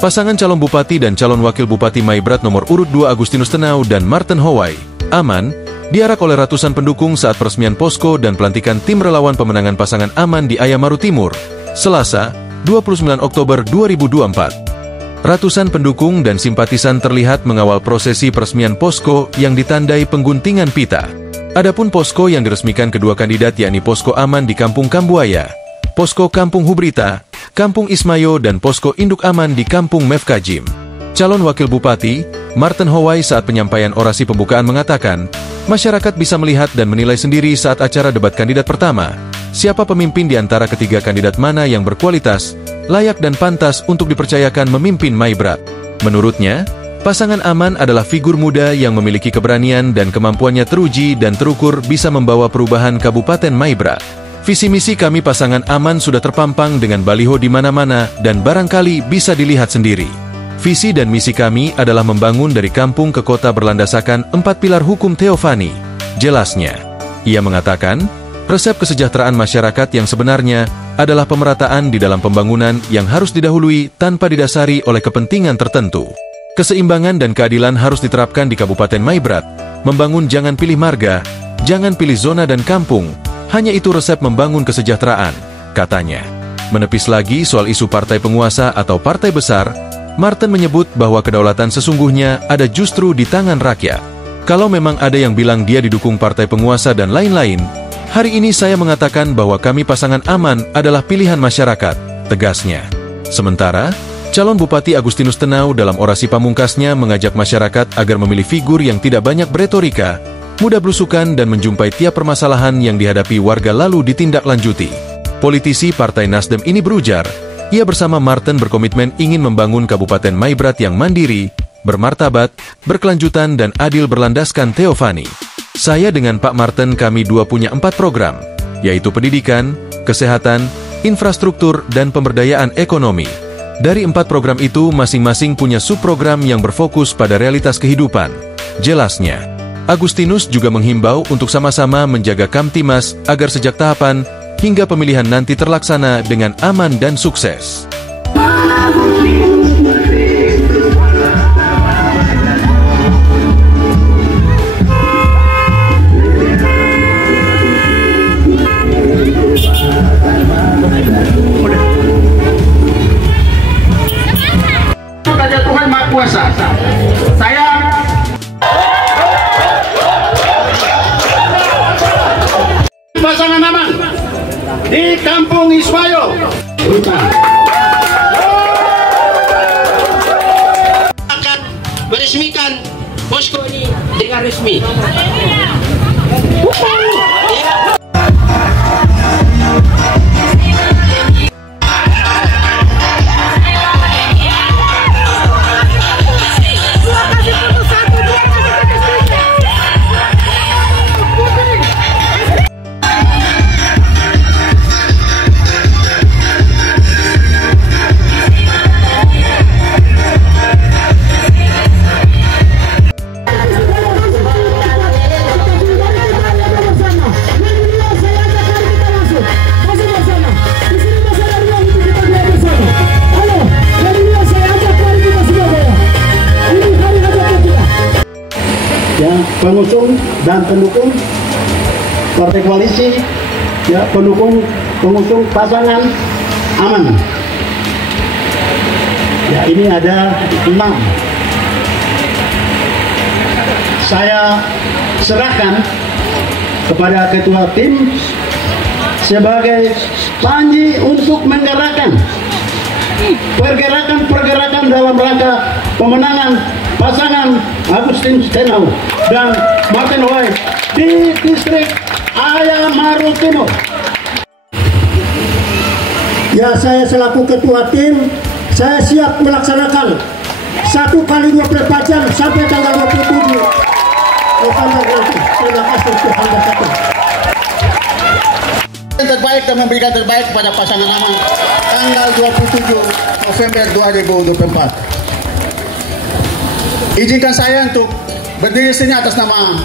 Pasangan calon bupati dan calon wakil bupati Maibrat nomor urut 2 Agustinus Tenau dan Martin Howai, Aman, diarak oleh ratusan pendukung saat peresmian posko dan pelantikan tim relawan pemenangan pasangan Aman di Ayamaru Timur, Selasa, 29 Oktober 2024. Ratusan pendukung dan simpatisan terlihat mengawal prosesi peresmian posko yang ditandai pengguntingan pita. Adapun posko yang diresmikan kedua kandidat yakni Posko Aman di Kampung Kambuaya, Posko Kampung Hubrita, Kampung Ismayo dan Posko Induk Aman di Kampung Mefkajim. Calon Wakil Bupati, Martin Howai saat penyampaian orasi pembukaan mengatakan, masyarakat bisa melihat dan menilai sendiri saat acara debat kandidat pertama, siapa pemimpin di antara ketiga kandidat mana yang berkualitas, layak dan pantas untuk dipercayakan memimpin Maibrat. Menurutnya, pasangan Aman adalah figur muda yang memiliki keberanian dan kemampuannya teruji dan terukur bisa membawa perubahan Kabupaten Maibrat. Visi misi kami pasangan Aman sudah terpampang dengan baliho di mana-mana dan barangkali bisa dilihat sendiri. Visi dan misi kami adalah membangun dari kampung ke kota berlandaskan 4 pilar hukum Theophany, jelasnya. Ia mengatakan, resep kesejahteraan masyarakat yang sebenarnya adalah pemerataan di dalam pembangunan yang harus didahului tanpa didasari oleh kepentingan tertentu. Keseimbangan dan keadilan harus diterapkan di Kabupaten Maibrat, membangun jangan pilih marga, jangan pilih zona dan kampung. Hanya itu resep membangun kesejahteraan, katanya. Menepis lagi soal isu partai penguasa atau partai besar, Martin menyebut bahwa kedaulatan sesungguhnya ada justru di tangan rakyat. Kalau memang ada yang bilang dia didukung partai penguasa dan lain-lain, hari ini saya mengatakan bahwa kami pasangan Aman adalah pilihan masyarakat, tegasnya. Sementara, calon Bupati Agustinus Tenau dalam orasi pamungkasnya mengajak masyarakat agar memilih figur yang tidak banyak beretorika, mudah belusukan dan menjumpai tiap permasalahan yang dihadapi warga lalu ditindaklanjuti. Politisi Partai Nasdem ini berujar, ia bersama Martin berkomitmen ingin membangun Kabupaten Maibrat yang mandiri, bermartabat, berkelanjutan dan adil berlandaskan Theophany. Saya dengan Pak Martin kami dua punya 4 program, yaitu pendidikan, kesehatan, infrastruktur dan pemberdayaan ekonomi. Dari 4 program itu masing-masing punya subprogram yang berfokus pada realitas kehidupan, jelasnya. Agustinus juga menghimbau untuk sama-sama menjaga Kamtimas agar sejak tahapan hingga pemilihan nanti terlaksana dengan aman dan sukses. Raja Tuhan Maha Kuasa, saya pasangan Aman di Kampung Ismayo akan meresmikan posko ini dengan resmi. Pengusung dan pendukung partai koalisi, ya, pengusung pasangan Aman. Ya, ini ada 6. Saya serahkan kepada ketua tim sebagai panji untuk menggerakkan pergerakan dalam rangka pemenangan pasangan Agustinus Tenau dan Martin Howai di distrik Ayamaru Timur. Ya, saya selaku ketua tim, saya siap melaksanakan 1 kali 24 jam sampai tanggal 27 November nanti. Terima kasih Tuhan berkati. Yang terbaik dan memberikan terbaik kepada pasangan Aman tanggal 27 November 2024. Izinkan saya untuk berdiri sini atas nama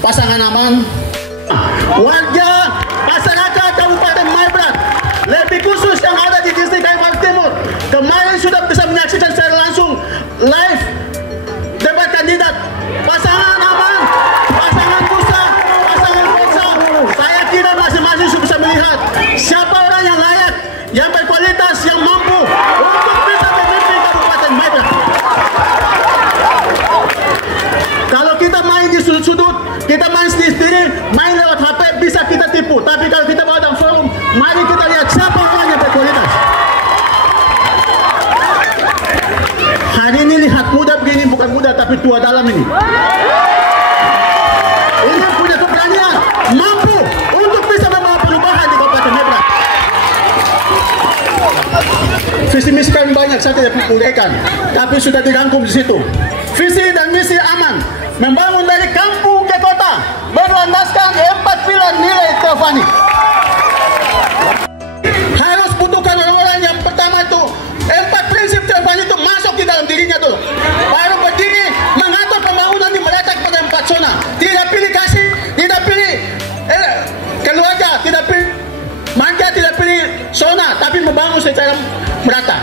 pasangan Aman. Warga masyarakat Kabupaten Maibrat, lebih khusus yang ada di distrik Ayamaru Timur, kemarin sudah bisa menyaksikan berkualitas yang mampu untuk bisa memimpin Kabupaten Maibrat. Kalau kita main di sudut-sudut, kita main sendiri, main lewat HP, bisa kita tipu. Tapi kalau kita bawa dalam forum, mari kita lihat siapa orang yang berkualitas. Hari ini lihat muda begini, bukan muda tapi tua dalam ini. Ini punya keberanian, mampu untuk bisa membawa perubahan di Kabupaten Maibrat. Visi misi kami banyak, saya tidak uraikan, tapi sudah dirangkum di situ. Visi dan misi aman, membangun dari kampung ke kota, berlandaskan 4 pilar nilai Teofani. Harus butuhkan orang-orang yang pertama itu 4 prinsip Teofani itu masuk di dalam dirinya tuh. Baru berdiri mengatur pembangunan di meletak pada 4 zona. Tidak pilih kasih, tidak pilih keluarga, tidak pilih manja, tidak pilih zona, tapi membangun secara merata.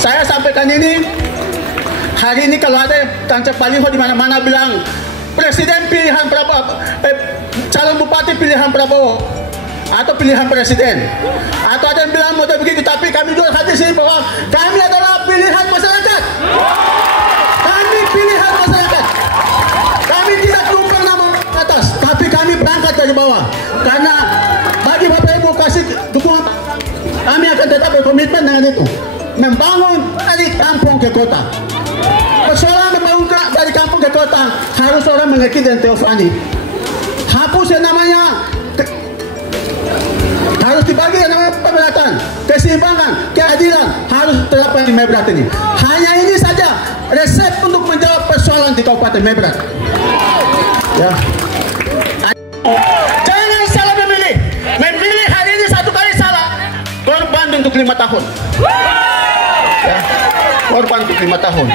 Saya sampaikan ini. Hari ini kalau ada yang tancap baliho di mana-mana bilang presiden pilihan Prabowo, calon bupati pilihan Prabowo atau pilihan presiden, atau ada yang bilang mau begitu, tapi kami juga hadir sini bahwa kami adalah pilihan masyarakat. Kami pilihan masyarakat. Kami tidak numpang nama atas, tapi kami berangkat dari bawah. Karena bagi Bapak Ibu kasih dukungan, kami akan tetap berkomitmen dengan itu, membangun dari kampung ke kota. Persoalan membangun dari kampung ke kota harus orang mengerti dan Teofani. Hapus yang namanya harus dibagi yang namanya pemerataan, keseimbangan, keadilan harus terdapat di Maibrat ini. Hanya ini saja resep untuk menjawab persoalan di Kabupaten Maibrat. Ya. Jangan salah memilih. Memilih hari ini satu kali salah, korban untuk 5 tahun. Ya. Korban untuk 5 tahun.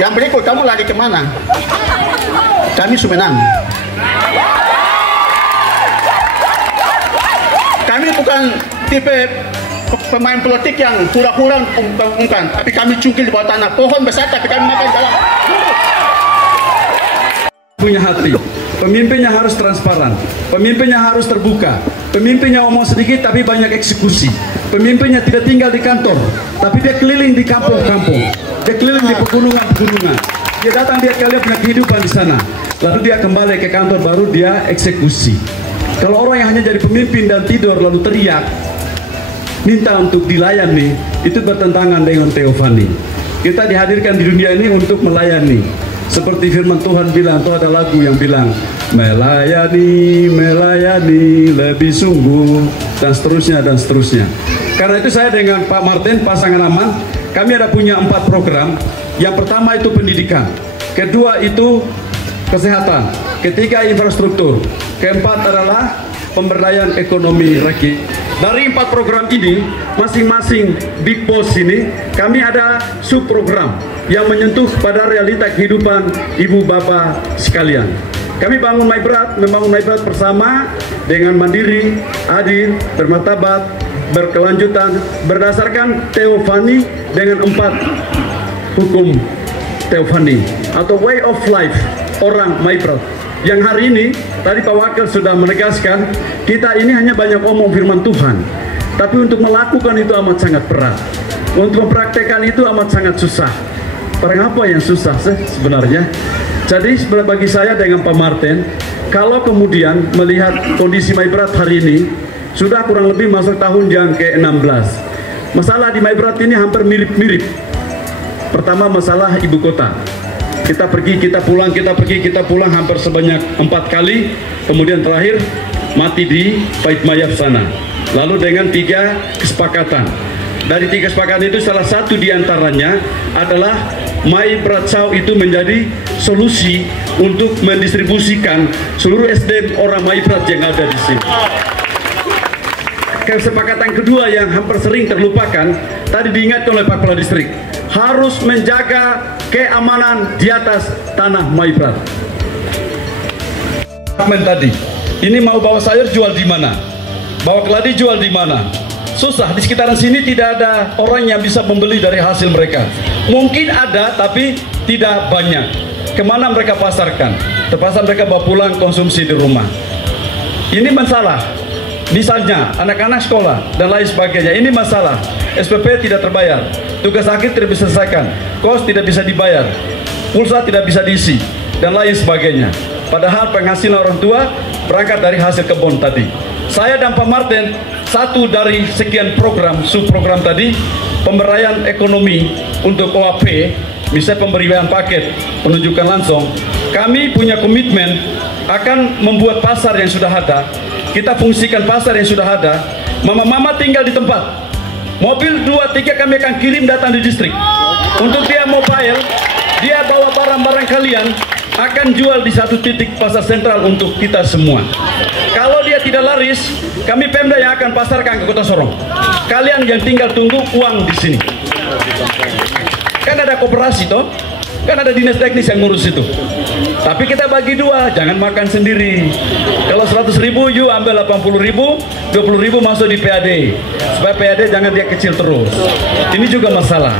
Yang berikut, kamu lari kemana? Kami Sumedang. Kami bukan tipe pemain politik yang pura-pura bukan, tapi kami cungkil di bawah tanah. Pohon besar tapi kami makan dalam. Punya hati. Pemimpinnya harus transparan. Pemimpinnya harus terbuka. Pemimpinnya omong sedikit tapi banyak eksekusi. Pemimpinnya tidak tinggal di kantor, tapi dia keliling di kampung-kampung. Dia keliling di pegunungan-pegunungan. Dia datang, dia lihat punya kehidupan di sana. Lalu dia kembali ke kantor, baru dia eksekusi. Kalau orang yang hanya jadi pemimpin dan tidur lalu teriak, minta untuk dilayani, itu bertentangan dengan Teofani. Kita dihadirkan di dunia ini untuk melayani. Seperti firman Tuhan bilang, itu ada lagu yang bilang, melayani, melayani, lebih sungguh, dan seterusnya, dan seterusnya. Karena itu saya dengan Pak Martin, pasangan aman, kami ada punya 4 program. Yang pertama itu pendidikan, kedua itu kesehatan, ketiga infrastruktur, keempat adalah pemberdayaan ekonomi rakyat. Dari 4 program ini, masing-masing Big Boss ini, kami ada subprogram yang menyentuh pada realita kehidupan ibu bapak sekalian. Kami bangun Maibrat, membangun Maibrat bersama dengan mandiri, adil, bermartabat, berkelanjutan, berdasarkan Teofani dengan 4 hukum Teofani atau way of life orang Maibrat. Yang hari ini, tadi Pak Wakil sudah menegaskan, kita ini hanya banyak omong firman Tuhan, tapi untuk melakukan itu amat sangat berat. Untuk mempraktekkan itu amat sangat susah. Perang apa yang susah sebenarnya? Jadi bagi saya dengan Pak Martin, kalau kemudian melihat kondisi Maibrat hari ini, sudah kurang lebih masuk tahun yang ke-16. Masalah di Maibrat ini hampir mirip-mirip. Pertama masalah ibu kota. Kita pergi, kita pulang, kita pergi, kita pulang hampir sebanyak 4 kali. Kemudian terakhir mati di Pait Mayaf sana. Lalu dengan 3 kesepakatan. Dari 3 kesepakatan itu salah satu diantaranya adalah Maibrat Sau itu menjadi solusi untuk mendistribusikan seluruh SDM orang Maibrat yang ada di sini. Kesepakatan kedua yang hampir sering terlupakan, tadi diingatkan oleh Pak Kepala Distrik, harus menjaga keamanan di atas tanah Maibrat. Tadi, ini mau bawa sayur jual di mana? Bawa keladi jual di mana? Susah, di sekitaran sini tidak ada orang yang bisa membeli dari hasil mereka. Mungkin ada, tapi tidak banyak. Kemana mereka pasarkan? Terpaksa mereka bawa pulang konsumsi di rumah. Ini masalah. Misalnya anak-anak sekolah dan lain sebagainya, ini masalah. SPP tidak terbayar, tugas akhir tidak bisa diselesaikan, kos tidak bisa dibayar, pulsa tidak bisa diisi, dan lain sebagainya. Padahal penghasilan orang tua berangkat dari hasil kebun tadi. Saya dan Pak Martin, satu dari sekian program, subprogram tadi, pemberdayaan ekonomi untuk OAP, misalnya pemberian paket, penunjukan langsung. Kami punya komitmen akan membuat pasar yang sudah ada. Kita fungsikan pasar yang sudah ada. Mama-mama tinggal di tempat. Mobil 2-3 kami akan kirim datang di distrik. Untuk dia mobile, dia bawa barang-barang kalian, akan jual di satu titik pasar sentral untuk kita semua. Kalau dia tidak laris, kami Pemda yang akan pasarkan ke Kota Sorong. Kalian yang tinggal tunggu uang di sini. Kan ada koperasi toh? Kan ada dinas teknis yang ngurus itu. Tapi kita bagi dua, jangan makan sendiri. Kalau 100.000, you ambil 80.000, 20.000 masuk di PAD. Supaya PAD jangan dia kecil terus. Ini juga masalah.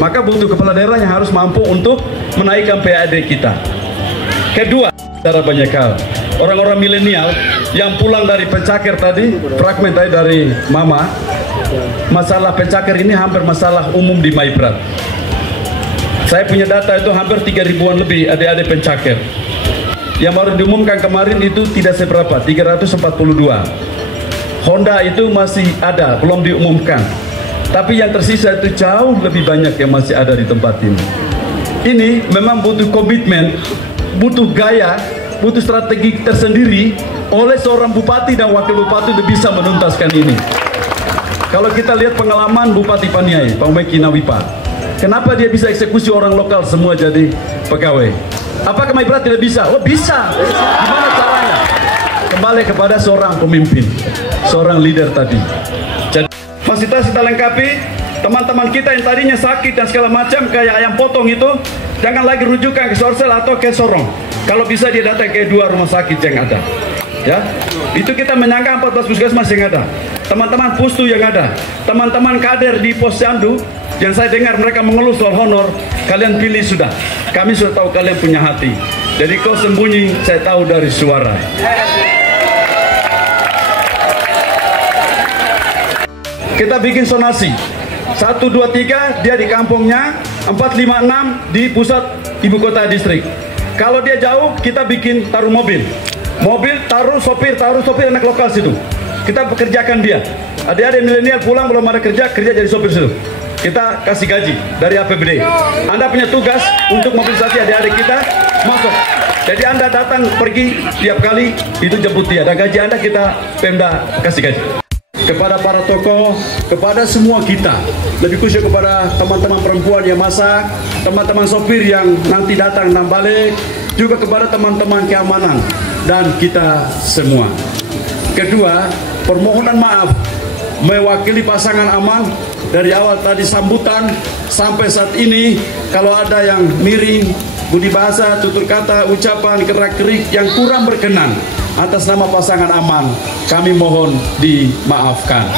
Maka butuh kepala daerah yang harus mampu untuk menaikkan PAD kita. Kedua, cara banyak hal. Orang-orang milenial yang pulang dari pencakar tadi, fragmen tadi dari Mama, masalah pencakar ini hampir masalah umum di Maibrat. Saya punya data itu hampir 3.000-an lebih adik-adik pencakar. Yang baru diumumkan kemarin itu tidak seberapa, 342. Honda itu masih ada, belum diumumkan. Tapi yang tersisa itu jauh lebih banyak yang masih ada di tempat ini. Ini memang butuh komitmen, butuh gaya, butuh strategi tersendiri oleh seorang bupati dan wakil bupati untuk bisa menuntaskan ini. Kalau kita lihat pengalaman Bupati Paniai, Pak Meki Nawipa, kenapa dia bisa eksekusi orang lokal semua jadi pegawai? Apakah Maibrat tidak bisa? Oh bisa. Gimana caranya? Kembali kepada seorang pemimpin, seorang leader tadi. Jadi fasilitas kita lengkapi. Teman-teman kita yang tadinya sakit dan segala macam kayak ayam potong itu, jangan lagi rujukan ke Sorsel atau ke Sorong. Kalau bisa dia datang ke 2 rumah sakit yang ada. Ya, itu kita menyangka 14 puskesmas yang ada, teman-teman pustu yang ada, teman-teman kader di Posyandu yang saya dengar mereka mengeluh soal honor. Kalian pilih sudah, kami sudah tahu kalian punya hati. Jadi kau sembunyi, saya tahu dari suara. Kita bikin sonasi 1, 2, 3 dia di kampungnya, 4, 5, 6 di pusat ibu kota distrik. Kalau dia jauh, kita bikin taruh mobil, taruh sopir anak lokal situ. Kita pekerjakan dia. Adik-adik milenial pulang belum ada kerja jadi sopir situ. Kita kasih gaji dari APBD. Anda punya tugas untuk mobilisasi adik-adik kita masuk. Jadi Anda datang pergi tiap kali itu jemput dia. Dan gaji Anda kita Pemda kasih gaji. Kepada para tokoh, kepada semua kita, lebih khusus kepada teman-teman perempuan yang masak, teman-teman sopir yang nanti datang dan balik, juga kepada teman-teman keamanan dan kita semua. Kedua, permohonan maaf mewakili pasangan Aman dari awal tadi sambutan sampai saat ini. Kalau ada yang miring, budi bahasa, tutur kata, ucapan, gerak-gerik yang kurang berkenan atas nama pasangan Aman, kami mohon dimaafkan.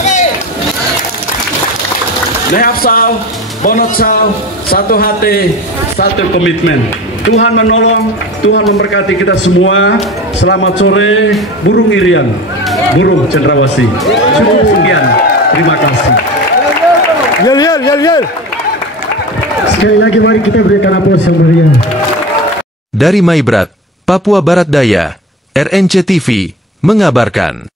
Nehapsal, bonotsal, satu hati, satu komitmen. Tuhan menolong, Tuhan memberkati kita semua. Selamat sore, burung irian, burung cendrawasih. Cukup sekian, terima kasih. Yel. Sekali lagi mari kita berikan aplaus yang meriah. Dari Maibrat, Papua Barat Daya, RNC TV mengabarkan.